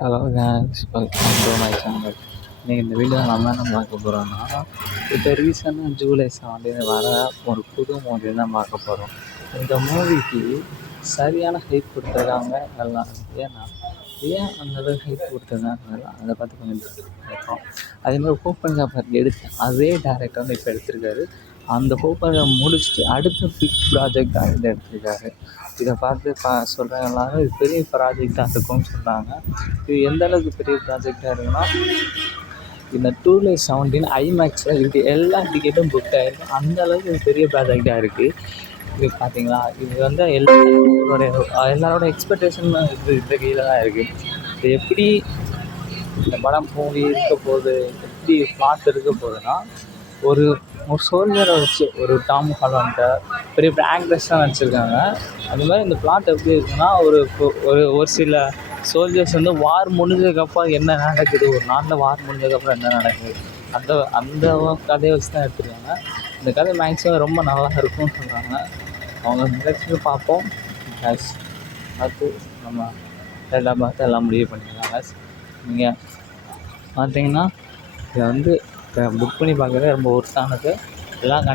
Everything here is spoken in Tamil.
Hello case, welcome to my channel. இன்றைக்கி இந்த வீடியோ நம்ம என்ன பார்க்க போகிறோம்னா, இப்போ ரீசெண்டாக ஜூலை 17 வர ஒரு புது மூவி தான் பார்க்க போகிறோம். இந்த மூவிக்கு சரியான ஹைப் கொடுத்துருக்காங்க எல்லாம். ஏன் அந்த அளவுக்கு ஹைப் கொடுத்துருக்காங்க அதை பார்த்து கொஞ்சம் பார்ப்போம். அதேமாதிரி ஓப்பன் ஜாப்பர் எடுத்து அதே டேரக்டர் வந்து இப்போ எடுத்திருக்காரு. அந்த ஓப்பனை முடிச்சுட்டு அடுத்த பிக் ப்ராஜெக்டாக இதை எடுத்திருக்காரு. இதை பார்த்து சொல்கிறாங்க எல்லாரும், இது பெரிய ப்ராஜெக்டாக இருக்கும்னு சொல்கிறாங்க. இது எந்த அளவுக்கு பெரிய ப்ராஜெக்டாக இருக்குன்னா, இந்த ஜூலை 17 ஐமேக்ஸில் இதுக்கு எல்லா டிக்கெட்டும் புக் ஆகிருக்கு. அந்த அளவுக்கு இது பெரிய ப்ராஜெக்டாக இருக்குது. இது பார்த்தீங்களா, இது வந்து எல்லாரோட எக்ஸ்பெக்டேஷன் இந்த கீழே தான் இருக்குது. இது எப்படி இந்த படம் மூவி இருக்க போகுது, எப்படி பிளாட் இருக்க போகுதுன்னா, ஒரு சோல்ஜரை வச்சு ஒரு டாம் ஹாலண்டை பெரிய பெரிய ஆக்டர்ஸ்லாம் நடிச்சிருக்காங்க. அந்த மாதிரி இந்த பிளாட் எப்படி இருக்குன்னா, ஒரு சில சோல்ஜர்ஸ் வந்து வார் முடிஞ்சதுக்கப்புறம் என்ன நடக்குது, ஒரு நாட்டில் வார் முடிஞ்சதுக்கப்புறம் என்ன நடக்குது, அந்த கதையை வச்சு தான் எடுத்துருக்காங்க. இந்த கதை மேக்ஸிமம் ரொம்ப நல்லா இருக்கும்னு சொல்கிறாங்க. அவங்க நிகழ்ச்சியை பார்ப்போம். பார்த்து நம்ம எல்லாம் பார்த்து எல்லாம் முடிவு பண்ணிக்கலாம். நீங்கள் பார்த்தீங்கன்னா இதை வந்து புக் பண்ணி பார்க்குறது ரொம்ப ஒர்த்தானது. எல்லாம்